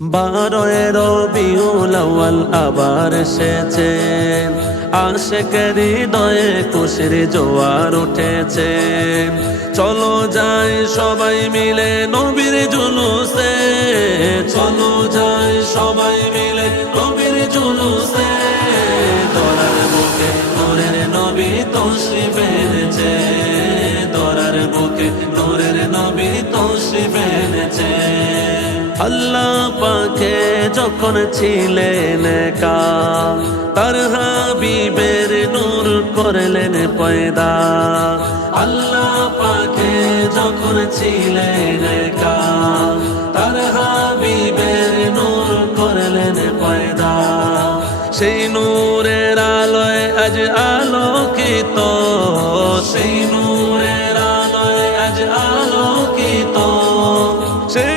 বারোয় রবিউল আউয়াল আবার এসেছে। আশেকের হৃদয়ে খুশির জোয়ার উঠেছে। চলো যাই সবাই মিলে নবীর জুলুসে। চলো আল্লাহ পাকে যখন ছিলেন একা তার হাবিবের নূর করলেন পয়দা। আল্লাহ পাকে যখন ছিলেন একা তার হাবিবের নূর করলেন পয়দা। সেই নূরের আলোয় আজ আলোকিত, সেই নূরের আলোয় আজ আলোকিত, সেই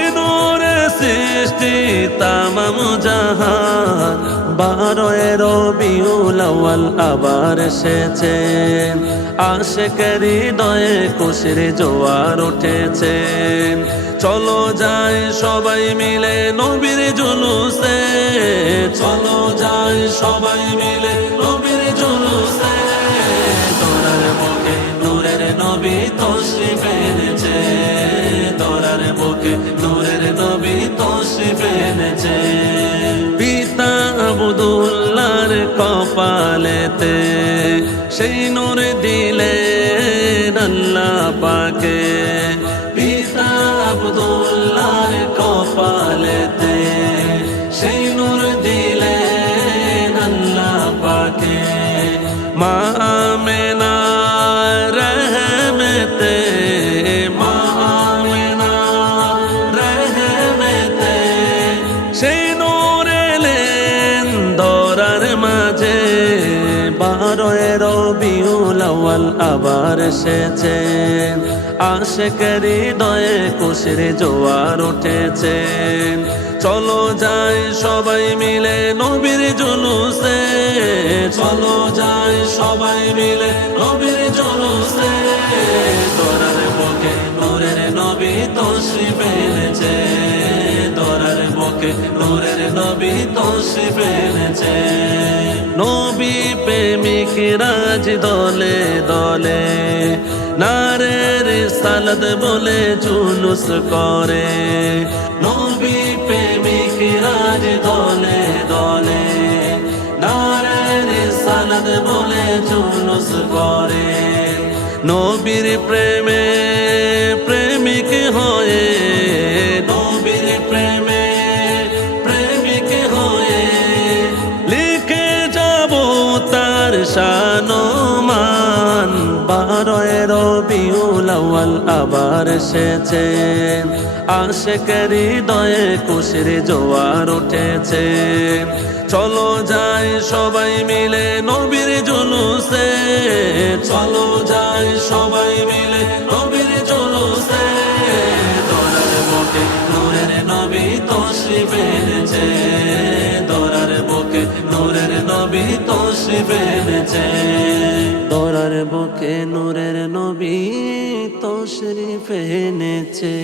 সৃষ্টি তামাম জাহান। বারোয় রবিউল আউয়াল আবার এসেছে। আশেকের হৃদয়ে খুশির জোয়ার উঠেছে। চলো যাই সবাই মিলে নবীর জুলুসে। চলো যাই সবাই মিলে নবীর জুলুসে। তোরার বুকে নূরের নবী তশরিফ এনেছে পিতা আবুদুল্লার কপালেতে সেই নূর দিলে আল্লাহ পাকে। রবিউল আউয়াল আবার এসেছে। আশেকের হৃদয়ে খুশির জোয়ার উঠেছে। চলো যাই সবাই মিলে নবীর জুলুসে। চলো যাই সবাই মিলে নবীর জুলুসে। তোরার বুকে নূরের নবী তশরিফ এনেছে। তোরার বুকে নূরের নবী তশরিফ এনেছে। নবী প্রেমিক রাজ দলে দলে। নারের সালাদ বলে জুলুস করে। নবী প্রেমিক রাজ দলে দলে। নারের সালাদ বলে জুলুস করে। নবীর প্রেমে তার শানমান বারোয় রবিউল আউয়াল আবার এসেছে। আশেকের দয়ে কুশির জোয়ার উঠেছে। চলো যাই সবাই মিলে নবীর জুলুসে। চলো যাই সবাই মিলে তশরিফ এনেছে দরার বুকে নূরের নবী তশরিফ এনেছে।